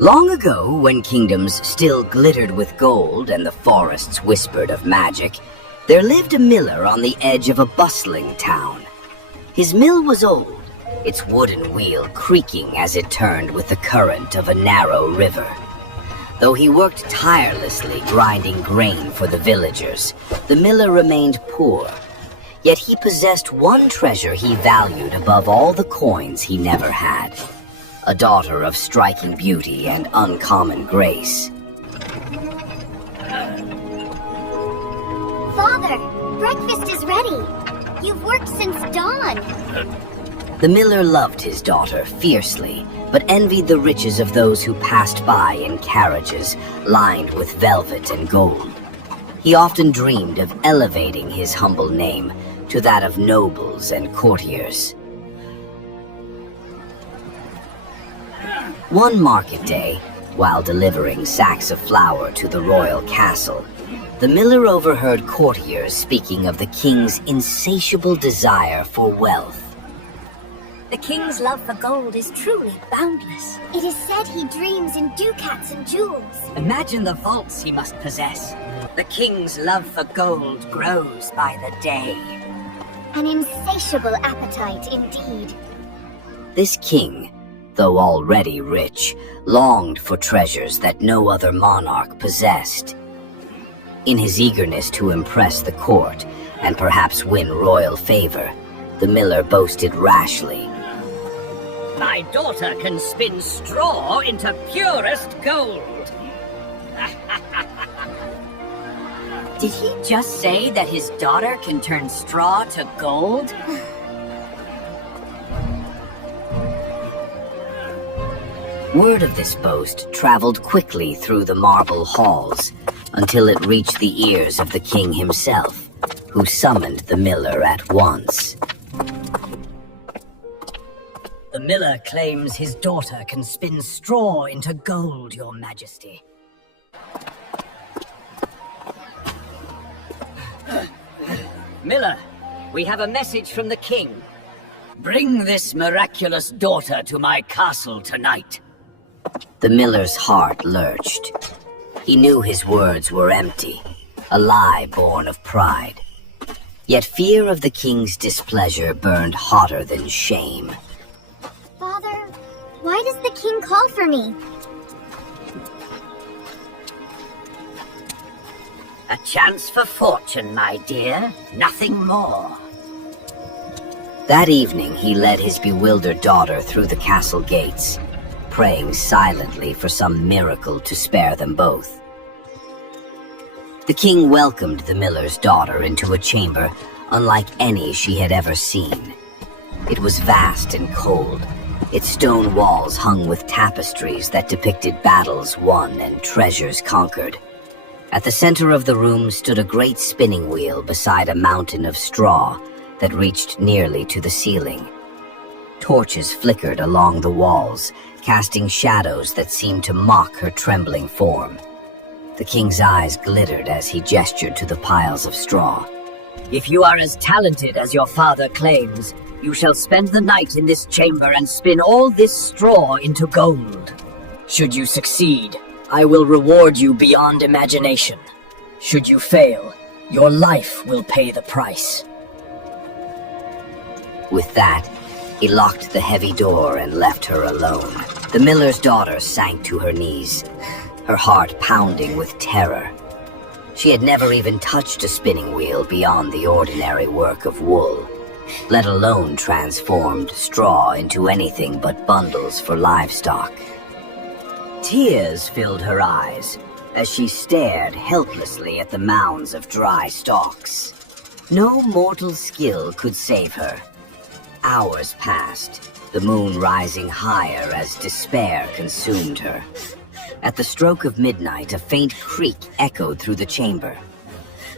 Long ago, when kingdoms still glittered with gold and the forests whispered of magic, there lived a miller on the edge of a bustling town. His mill was old, its wooden wheel creaking as it turned with the current of a narrow river. Though he worked tirelessly grinding grain for the villagers, the miller remained poor. Yet he possessed one treasure he valued above all the coins he never had. A daughter of striking beauty and uncommon grace. Father, breakfast is ready. You've worked since dawn. The miller loved his daughter fiercely, but envied the riches of those who passed by in carriages lined with velvet and gold. He often dreamed of elevating his humble name to that of nobles and courtiers. One market day, while delivering sacks of flour to the royal castle, the miller overheard courtiers speaking of the king's insatiable desire for wealth. The king's love for gold is truly boundless. It is said he dreams in ducats and jewels. Imagine the vaults he must possess. The king's love for gold grows by the day. An insatiable appetite indeed. This king, though already rich, longed for treasures that no other monarch possessed. In his eagerness to impress the court and perhaps win royal favor, the miller boasted rashly, My daughter can spin straw into purest gold. Did he just say that his daughter can turn straw to gold? Word of this boast traveled quickly through the marble halls until it reached the ears of the king himself, who summoned the miller at once. The miller claims his daughter can spin straw into gold, Your Majesty. Miller, we have a message from the king. Bring this miraculous daughter to my castle tonight. The miller's heart lurched. He knew his words were empty, a lie born of pride. Yet fear of the king's displeasure burned hotter than shame. Father, why does the king call for me? A chance for fortune, my dear. Nothing more. That evening, he led his bewildered daughter through the castle gates, praying silently for some miracle to spare them both. The king welcomed the miller's daughter into a chamber unlike any she had ever seen. It was vast and cold, its stone walls hung with tapestries that depicted battles won and treasures conquered. At the center of the room stood a great spinning wheel beside a mountain of straw that reached nearly to the ceiling. Torches flickered along the walls, casting shadows that seemed to mock her trembling form. The king's eyes glittered as he gestured to the piles of straw. If you are as talented as your father claims, you shall spend the night in this chamber and spin all this straw into gold. Should you succeed, I will reward you beyond imagination. Should you fail, your life will pay the price. With that, he locked the heavy door and left her alone. The miller's daughter sank to her knees, her heart pounding with terror. She had never even touched a spinning wheel beyond the ordinary work of wool, let alone transformed straw into anything but bundles for livestock. Tears filled her eyes as she stared helplessly at the mounds of dry stalks. No mortal skill could save her. Hours passed, the moon rising higher as despair consumed her. At the stroke of midnight, a faint creak echoed through the chamber.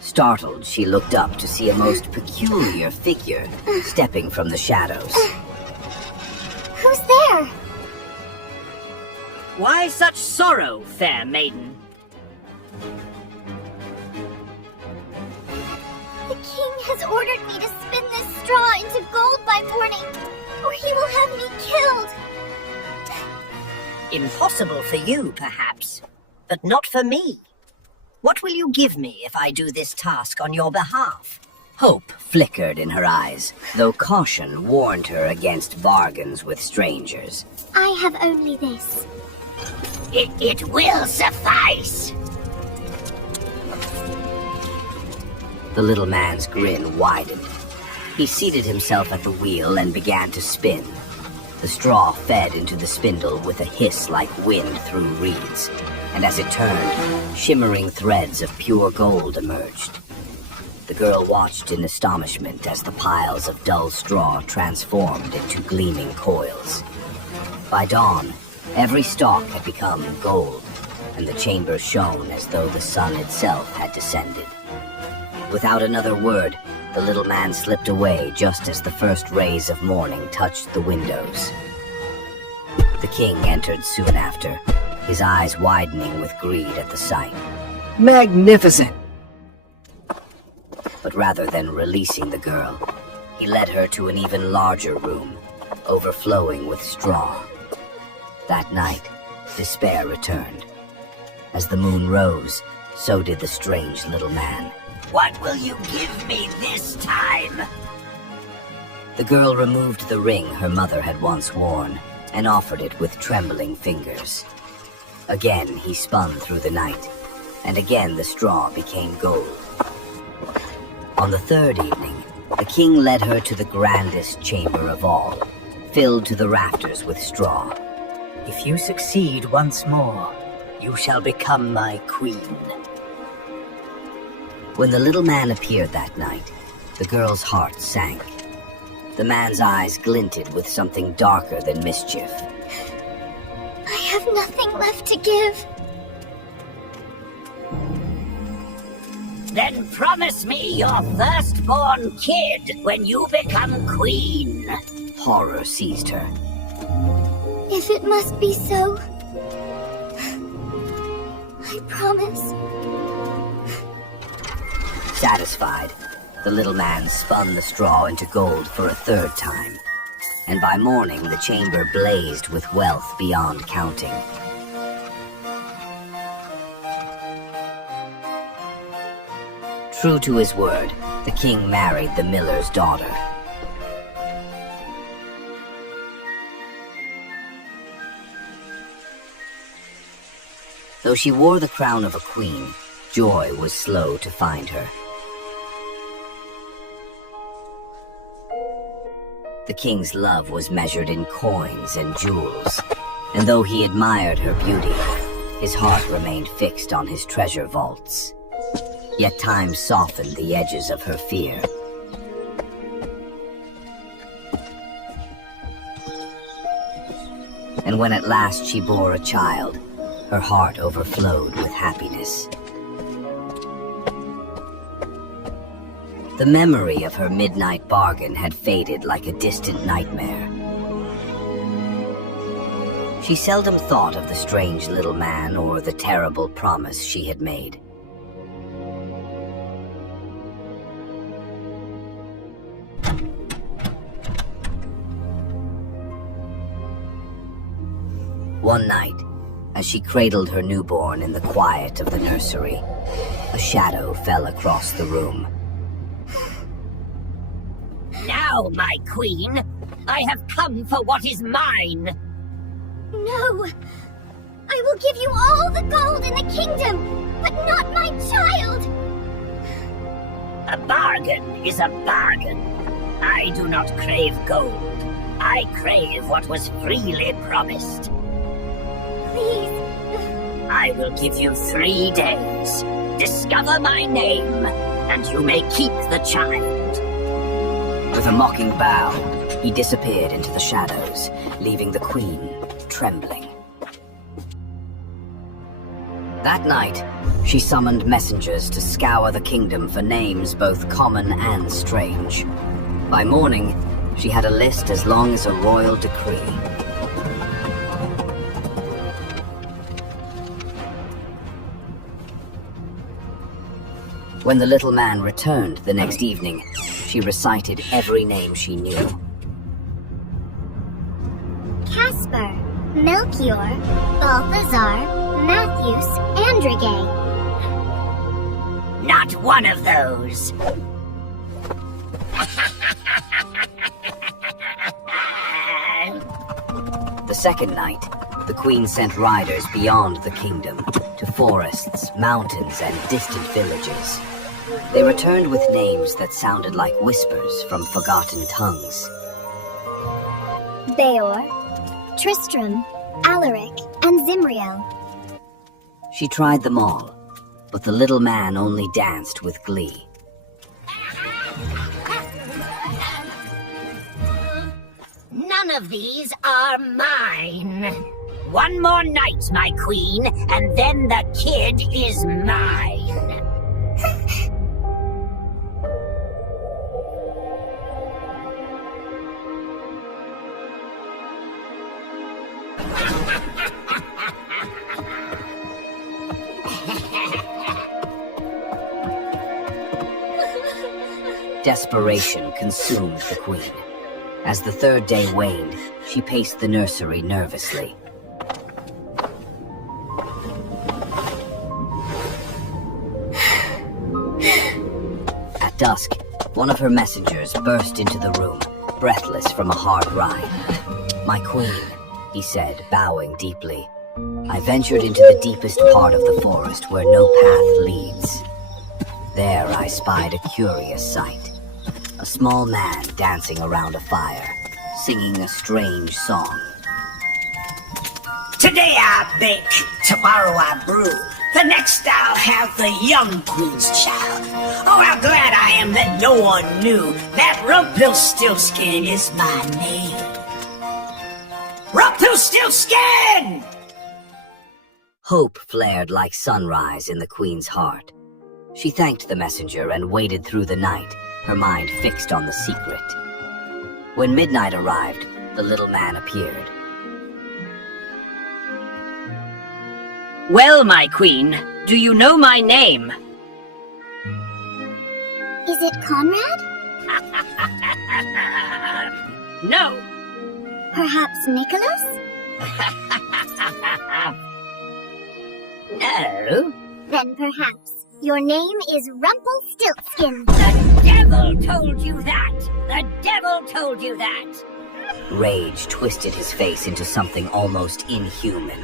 Startled, she looked up to see a most peculiar figure stepping from the shadows. Who's there? Why such sorrow, fair maiden? The king has ordered me to spin this straw into gold by morning, or he will have me killed. Impossible for you, perhaps, but not for me. What will you give me if I do this task on your behalf? Hope flickered in her eyes, though caution warned her against bargains with strangers. I have only this. It will suffice! The little man's grin widened. He seated himself at the wheel and began to spin. The straw fed into the spindle with a hiss like wind through reeds, and as it turned, shimmering threads of pure gold emerged. The girl watched in astonishment as the piles of dull straw transformed into gleaming coils. By dawn, every stalk had become gold, and the chamber shone as though the sun itself had descended. Without another word, the little man slipped away just as the first rays of morning touched the windows. The king entered soon after, his eyes widening with greed at the sight. Magnificent! But rather than releasing the girl, he led her to an even larger room, overflowing with straw. That night, despair returned. As the moon rose, so did the strange little man. What will you give me this time? The girl removed the ring her mother had once worn and offered it with trembling fingers. Again he spun through the night, and again the straw became gold. On the third evening, the king led her to the grandest chamber of all, filled to the rafters with straw. If you succeed once more, you shall become my queen. When the little man appeared that night, the girl's heart sank. The man's eyes glinted with something darker than mischief. I have nothing left to give. Then promise me your firstborn kid when you become queen. Horror seized her. If it must be so, I promise. Satisfied, the little man spun the straw into gold for a third time, and by morning the chamber blazed with wealth beyond counting. True to his word, the king married the miller's daughter. Though she wore the crown of a queen, joy was slow to find her. The king's love was measured in coins and jewels, and though he admired her beauty, his heart remained fixed on his treasure vaults. Yet time softened the edges of her fear. And when at last she bore a child, her heart overflowed with happiness. The memory of her midnight bargain had faded like a distant nightmare. She seldom thought of the strange little man or the terrible promise she had made. One night, as she cradled her newborn in the quiet of the nursery, a shadow fell across the room. Now, my queen, I have come for what is mine. No! I will give you all the gold in the kingdom, but not my child! A bargain is a bargain. I do not crave gold. I crave what was freely promised. Please. I will give you 3 days. Discover my name, and you may keep the child. With a mocking bow, he disappeared into the shadows, leaving the queen trembling. That night, she summoned messengers to scour the kingdom for names both common and strange. By morning, she had a list as long as a royal decree. When the little man returned the next evening, she recited every name she knew. Casper, Melchior, Balthazar, Matthews, Andrigay. Not one of those. The second night, the queen sent riders beyond the kingdom, to forests, mountains, and distant villages. They returned with names that sounded like whispers from forgotten tongues. Beor, Tristram, Alaric, and Zimriel. She tried them all, but the little man only danced with glee. None of these are mine. One more night, my queen, and then the kid is mine. Desperation consumed the queen. As the third day waned, she paced the nursery nervously. At dusk, one of her messengers burst into the room, breathless from a hard ride. "My queen," he said, bowing deeply. "I ventured into the deepest part of the forest where no path leads. There I spied a curious sight. A small man dancing around a fire, singing a strange song. Today I bake, tomorrow I brew. The next I'll have the young queen's child. Oh, how glad I am that no one knew that RumpelStiltSkin is my name. RumpelStiltSkin! Hope flared like sunrise in the queen's heart. She thanked the messenger and waited through the night, her mind fixed on the secret. When midnight arrived, the little man appeared. Well, my queen, do you know my name? Is it Conrad? No. Perhaps Nicholas? No. Then perhaps your name is RumpelStiltSkin. The devil told you that! The devil told you that! Rage twisted his face into something almost inhuman.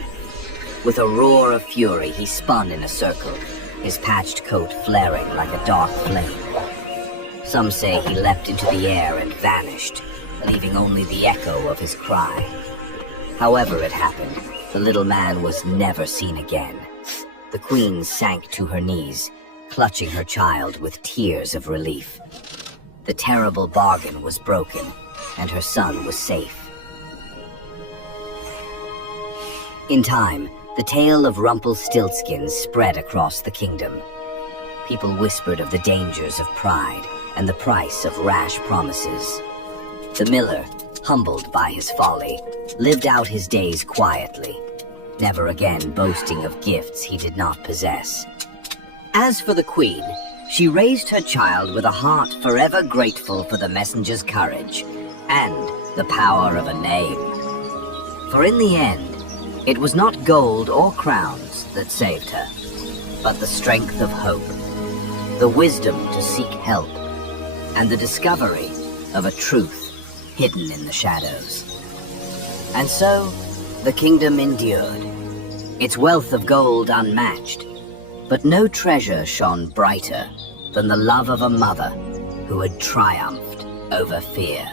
With a roar of fury, he spun in a circle, his patched coat flaring like a dark flame. Some say he leapt into the air and vanished, leaving only the echo of his cry. However it happened, the little man was never seen again. The queen sank to her knees, clutching her child with tears of relief. The terrible bargain was broken, and her son was safe. In time, the tale of RumpelStiltSkin spread across the kingdom. People whispered of the dangers of pride and the price of rash promises. The miller, humbled by his folly, lived out his days quietly, never again boasting of gifts he did not possess. As for the queen, she raised her child with a heart forever grateful for the messenger's courage and the power of a name. For in the end, it was not gold or crowns that saved her, but the strength of hope, the wisdom to seek help, and the discovery of a truth hidden in the shadows. And so, the kingdom endured, its wealth of gold unmatched, but no treasure shone brighter than the love of a mother who had triumphed over fear.